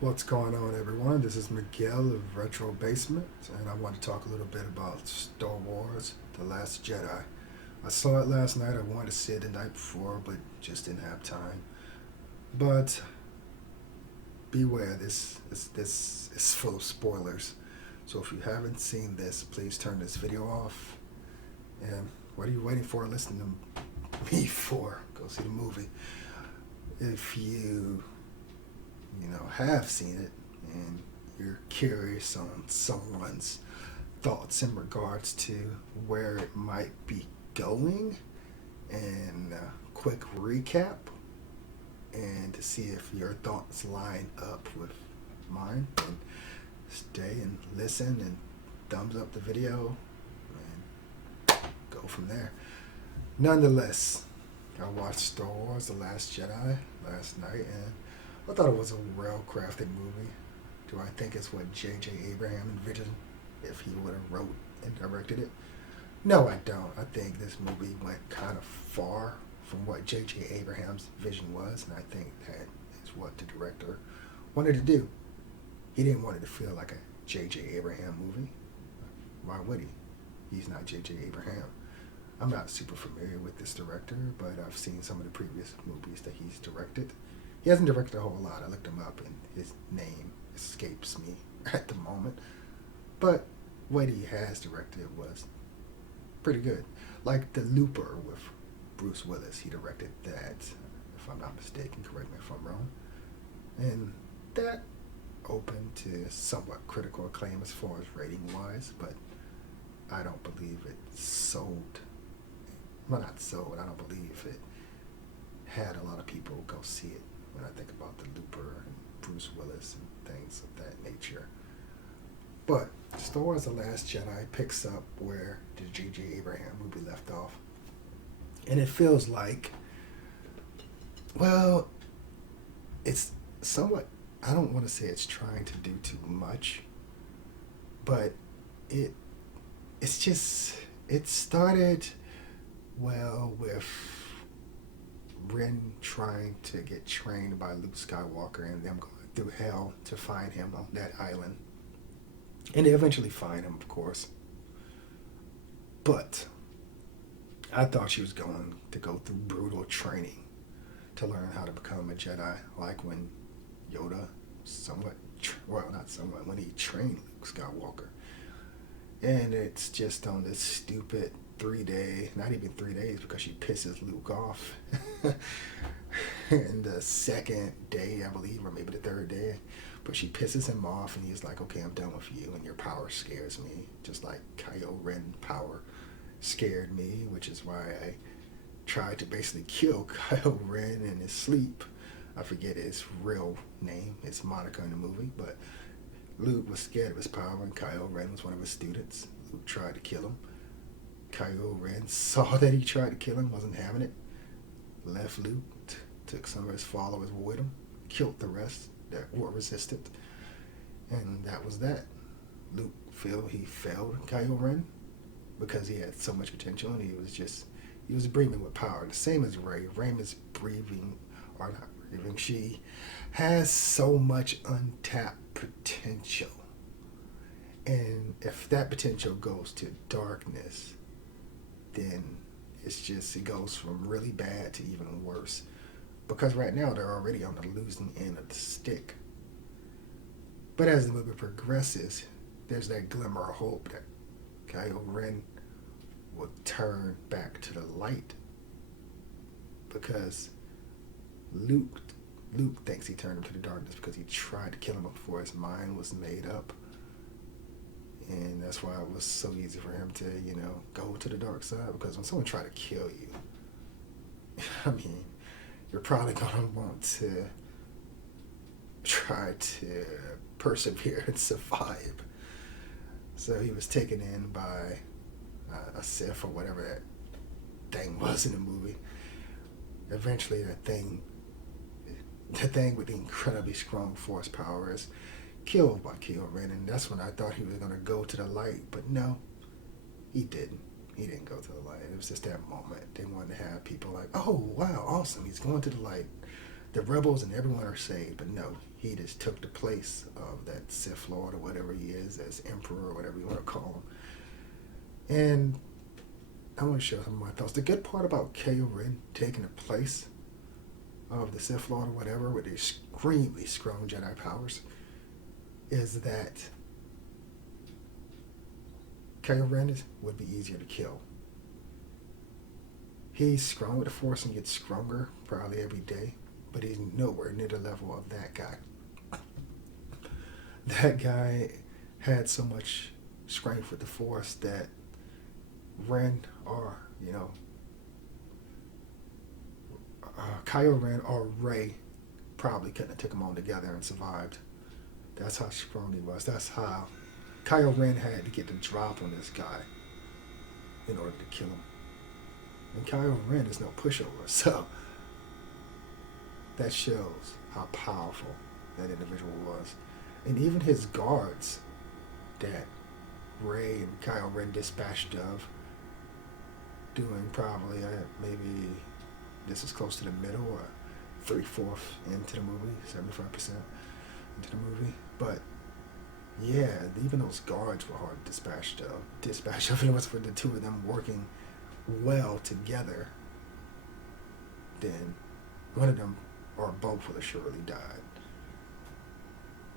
What's going on, everyone? This is Miguel of Retro Basement, and I want to talk a little bit about Star Wars The Last Jedi. I saw it last night. I wanted to see it the night before, but just didn't have time. But beware, this is full of spoilers. So if you haven't seen this, please turn this video off. And what are you waiting for? Listen to me for. Go see the movie. If you have seen it and you're curious on someone's thoughts in regards to where it might be going, and a quick recap, and to see if your thoughts line up with mine, and stay and listen and thumbs up the video and go from there. Nonetheless, I watched Star Wars The Last Jedi last night, and I thought it was a well-crafted movie. Do I think it's what J.J. Abraham envisioned if he would have wrote and directed it? No, I don't. I think this movie went kind of far from what J.J. Abraham's vision was, and I think that is what the director wanted to do. He didn't want it to feel like a J.J. Abraham movie. Why would he? He's not J.J. Abraham. I'm not super familiar with this director, but I've seen some of the previous movies that he's directed. He hasn't directed a whole lot. I looked him up, and his name escapes me at the moment. But what he has directed was pretty good. Like The Looper with Bruce Willis. He directed that, if I'm not mistaken. Correct me if I'm wrong. And that opened to somewhat critical acclaim as far as rating-wise, but I don't believe it sold. Well, not sold. I don't believe it had a lot of people go see it. When I think about The Looper and Bruce Willis and things of that nature. But Star Wars The Last Jedi picks up where the J.J. Abraham movie left off. And it feels like, well, it's somewhat, I don't want to say it's trying to do too much, but it started, well, with Ren trying to get trained by Luke Skywalker and them going through hell to find him on that island. And they eventually find him, of course. But I thought she was going to go through brutal training to learn how to become a Jedi, like when Yoda when he trained Luke Skywalker. And it's just on this stupid 3-day, not even 3 days, because she pisses Luke off. And the second day, I believe, or maybe the third day, but she pisses him off, and he's like, okay, I'm done with you, and your power scares me, just like Kylo Ren power scared me, which is why I tried to basically kill Kylo Ren in his sleep. I forget his real name, his moniker in the movie, but Luke was scared of his power, and Kylo Ren was one of his students. Luke tried to kill him. Kylo Ren saw that he tried to kill him, wasn't having it, left Luke, took some of his followers with him, killed the rest that were resistant, and that was that. Luke he failed Kylo Ren because he had so much potential, and he was breathing with power. The same as Rey. Rey is breathing, or not breathing, she has so much untapped potential. And if that potential goes to darkness, then it goes from really bad to even worse. Because right now they're already on the losing end of the stick. But as the movie progresses, there's that glimmer of hope that Kylo Ren will turn back to the light. Because Luke thinks he turned him to the darkness because he tried to kill him before his mind was made up. And that's why it was so easy for him to, go to the dark side. Because when someone tries to kill you, I mean, you're probably going to want to try to persevere and survive. So he was taken in by a Sith or whatever that thing was in the movie. Eventually, the thing with the incredibly strong force power is killed by Kylo Ren, and that's when I thought he was going to go to the light, but no, he didn't. He didn't go to the light. It was just that moment. They wanted to have people like, oh, wow, awesome. He's going to the light. The rebels and everyone are saved. But no, he just took the place of that Sith Lord or whatever he is, as Emperor or whatever you want to call him. And I want to share some of my thoughts. The good part about Kylo Ren taking the place of the Sith Lord or whatever with their extremely strong Jedi powers is that Kylo Ren would be easier to kill. He's strong with the Force and gets stronger probably every day, but he's nowhere near the level of that guy. That guy had so much strength with the Force that Ren or, Kylo Ren or Rey probably couldn't have took them all together and survived. That's how strong he was. That's how Kylo Ren had to get the drop on this guy in order to kill him. And Kylo Ren is no pushover, so that shows how powerful that individual was. And even his guards that Rey and Kylo Ren dispatched of, doing probably maybe this is close to the middle or 3/4 into the movie, 75% into the movie. But yeah, even those guards were hard to dispatch of. If it was for the two of them working well together, then one of them or both would have surely died.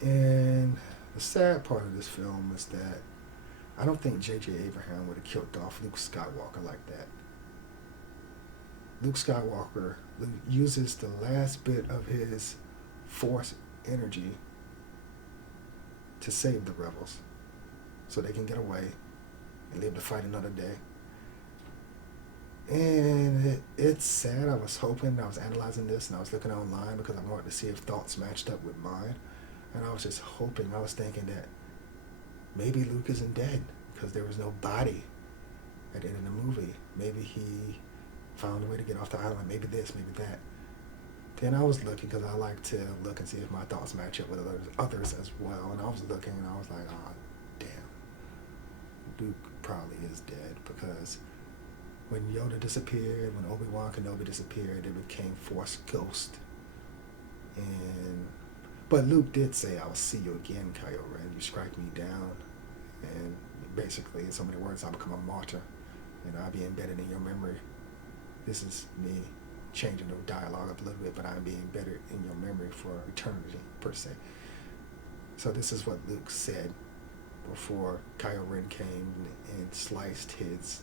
And the sad part of this film is that I don't think J.J. Abraham would have killed off Luke Skywalker like that. Luke Skywalker uses the last bit of his Force energy to save the rebels so they can get away and live to fight another day. And it's sad. I was analyzing this and I was looking online because I wanted to see if thoughts matched up with mine. And I was just hoping, I was thinking that maybe Luke isn't dead because there was no body at the end of the movie. Maybe he found a way to get off the island. Maybe this, maybe that. Then I was looking because I like to look and see if my thoughts match up with others as well. And I was looking and I was like, oh, damn. Luke probably is dead because when Yoda disappeared, when Obi-Wan Kenobi disappeared, they became Force Ghost. But Luke did say, I'll see you again, Kylo Ren. You strike me down. And basically, in so many words, I'll become a martyr. And I'll be embedded in your memory. This is me changing the dialogue up a little bit, but I'm being embedded in your memory for eternity, per se. So this is what Luke said before Kylo Ren came and sliced his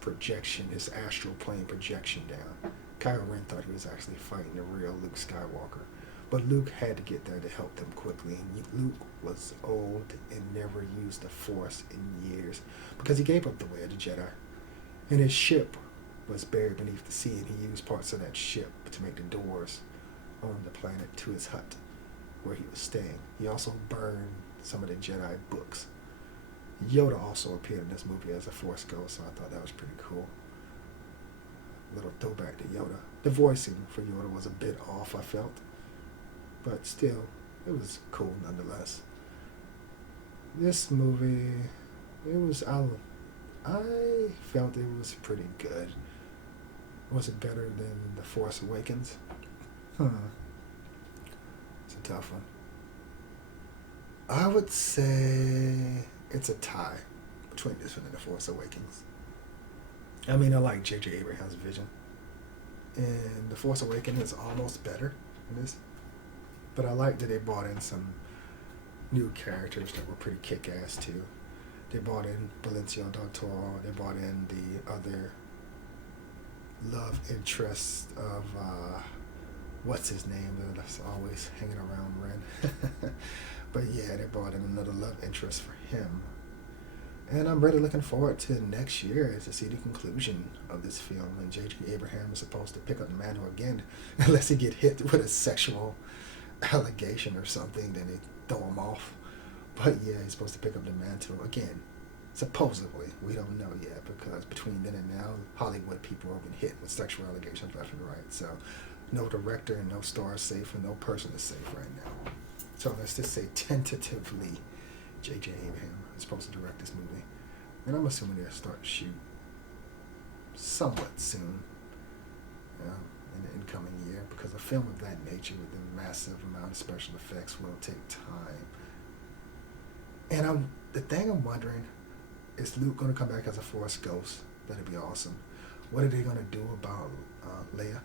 projection, his astral plane projection down. Kylo Ren thought he was actually fighting the real Luke Skywalker. But Luke had to get there to help them quickly. And Luke was old and never used the Force in years because he gave up the way of the Jedi. And his ship was buried beneath the sea, and he used parts of that ship to make the doors on the planet to his hut where he was staying. He also burned some of the Jedi books. Yoda also appeared in this movie as a Force ghost, so I thought that was pretty cool. A little throwback to Yoda. The voicing for Yoda was a bit off, I felt. But still, it was cool nonetheless. This movie, I felt it was pretty good. Was it better than The Force Awakens? It's a tough one. I would say it's a tie between this one and The Force Awakens. I mean, I like J.J. Abraham's vision. And The Force Awakens is almost better than this. But I like that they brought in some new characters that were pretty kick-ass too. They brought in Benicio del Toro. They brought in the other love interest of, what's his name? That's always hanging around Ren. But yeah, they brought in another love interest for him. And I'm really looking forward to next year to see the conclusion of this film. And J.J. Abraham is supposed to pick up the mantle again, unless he get hit with a sexual allegation or something, then they throw him off. But yeah, he's supposed to pick up the mantle again. Supposedly. We don't know yet, because between then and now, Hollywood people have been hit with sexual allegations left and right. So no director and no star is safe, and no person is safe right now. So let's just say tentatively J.J. Abraham is supposed to direct this movie. And I'm assuming they'll start to shoot somewhat soon, in the incoming year, because a film of that nature with a massive amount of special effects will take time. And the thing I'm wondering, is Luke going to come back as a Force ghost? That'd be awesome. What are they going to do about Leia?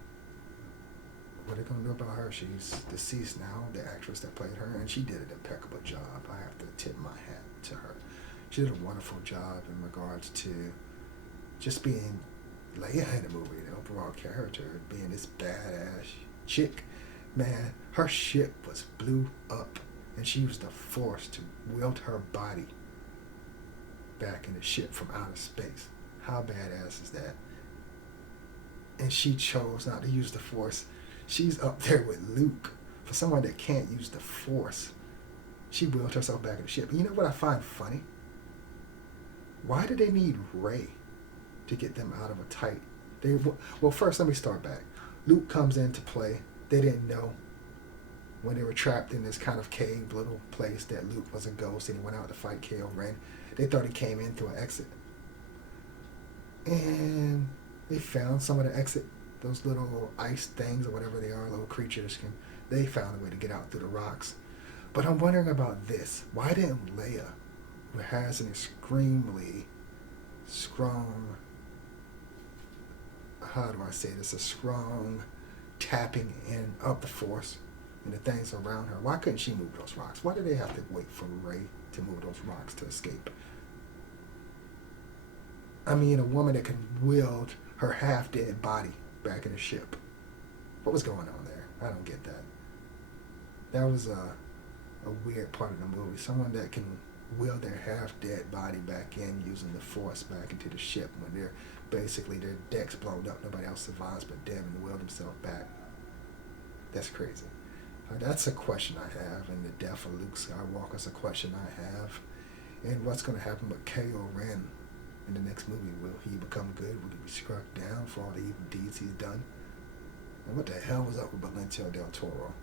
What are they going to do about her? She's deceased now, the actress that played her, and she did an impeccable job. I have to tip my hat to her. She did a wonderful job in regards to just being Leia in the movie, the overall character, being this badass chick. Man, her ship was blew up, and she used the Force to wield her body back in the ship from outer space. How badass is that? And she chose not to use the Force. She's up there with Luke. For someone that can't use the Force, she wheeled herself back in the ship. And you know what I find funny? Why do they need Rey to get them out of a tight... Well, first, let me start back. Luke comes into play. They didn't know when they were trapped in this kind of cave little place that Luke was a ghost and he went out to fight Kylo Ren. They thought he came in through an exit. And they found some of the exit, those little ice things or whatever they are, little creatures, they found a way to get out through the rocks. But I'm wondering about this. Why didn't Leia, who has an extremely strong, how do I say this, a strong tapping in of the Force and the things around her, why couldn't she move those rocks? Why did they have to wait for Rey to move those rocks to escape? I mean, a woman that can wield her half-dead body back in the ship. What was going on there? I don't get that. That was a weird part of the movie. Someone that can wield their half-dead body back in using the Force back into the ship when they're basically their deck's blown up. Nobody else survives but them and wield himself back. That's crazy. That's a question I have. And the death of Luke Skywalker is a question I have. And what's going to happen with Kylo Ren in the next movie? Will he become good? Will he be struck down for all the evil deeds he's done? And what the hell was up with Benicio del Toro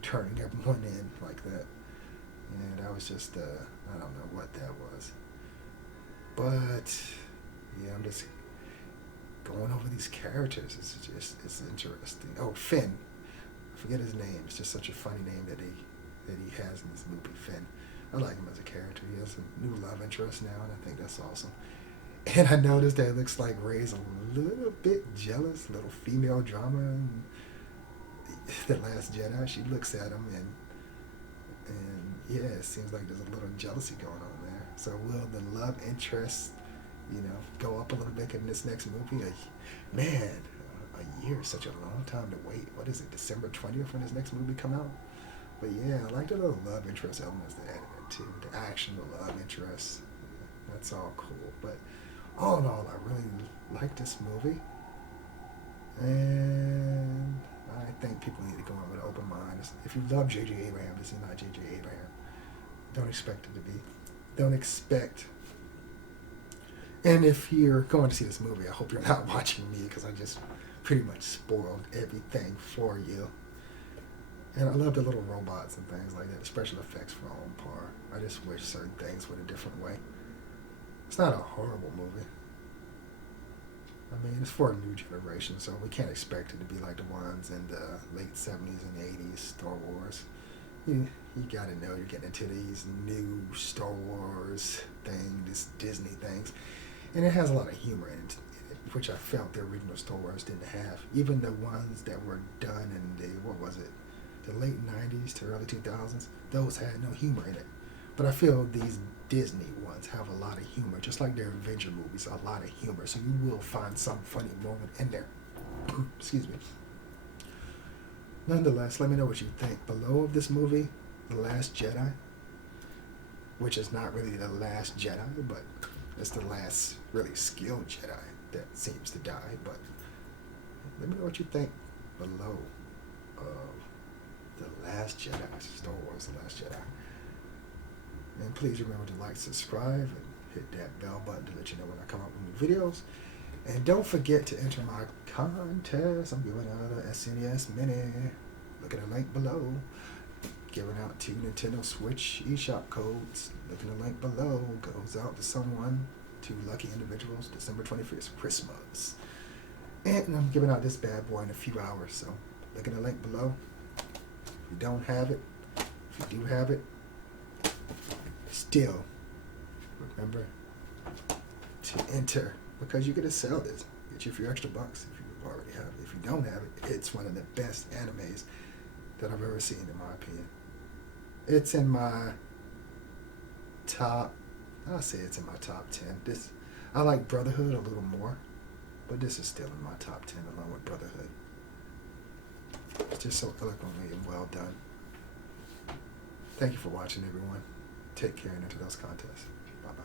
turning everyone in like that? And that was just, I don't know what that was. But, yeah, I'm just going over these characters. It's interesting. Oh, Finn. I forget his name. It's just such a funny name that he has in this movie, Finn. I like him as a character. He has a new love interest now, and I think that's awesome. And I noticed that it looks like Rey's a little bit jealous, little female drama in The Last Jedi. She looks at him and yeah, it seems like there's a little jealousy going on there. So will the love interest, go up a little bit in this next movie? Man, a year is such a long time to wait. What is it, December 20th when this next movie come out? But yeah, I like the little love interest elements they added in too. The action, the love interest. That's all cool. But all in all, I really like this movie. And I think people need to go in with an open mind. If you love J.J. Abraham, this is not J.J. Abraham. Don't expect it to be. Don't expect. And if you're going to see this movie, I hope you're not watching me because I just pretty much spoiled everything for you. And I love the little robots and things like that, the special effects for all in par. I just wish certain things went a different way. It's not a horrible movie. I mean, it's for a new generation, so we can't expect it to be like the ones in the late 70s and 80s Star Wars. You gotta know you're getting into these new Star Wars things, these Disney things. And it has a lot of humor in it, which I felt the original Star Wars didn't have. Even the ones that were done in the late 90s to early 2000s, those had no humor in it. But I feel these Disney ones have a lot of humor, just like their Avenger movies, a lot of humor. So you will find some funny moment in there. Excuse me. Nonetheless, let me know what you think below of this movie, The Last Jedi, which is not really the last Jedi, but it's the last really skilled Jedi that seems to die. But let me know what you think below of The Last Jedi, Star Wars The Last Jedi. And please remember to like, subscribe, and hit that bell button to let you know when I come out with new videos. And don't forget to enter my contest. I'm giving out a SNES Mini. Look at the link below. Giving out 2 Nintendo Switch eShop codes. Look at the link below. Goes out to someone two lucky individuals, December 25th, Christmas. And I'm giving out this bad boy in a few hours, so look at the link below. If you don't have it, if you do have it, still remember to enter, because you get to sell this. Get you a few extra bucks if you already have it. If you don't have it, it's one of the best animes that I've ever seen, in my opinion. It's in my top, I'll say it's in my top 10. I like Brotherhood a little more, but this is still in my top 10 along with Brotherhood. It's just so eloquently and well done. Thank you for watching, everyone. Take care and enter those contests. Bye-bye.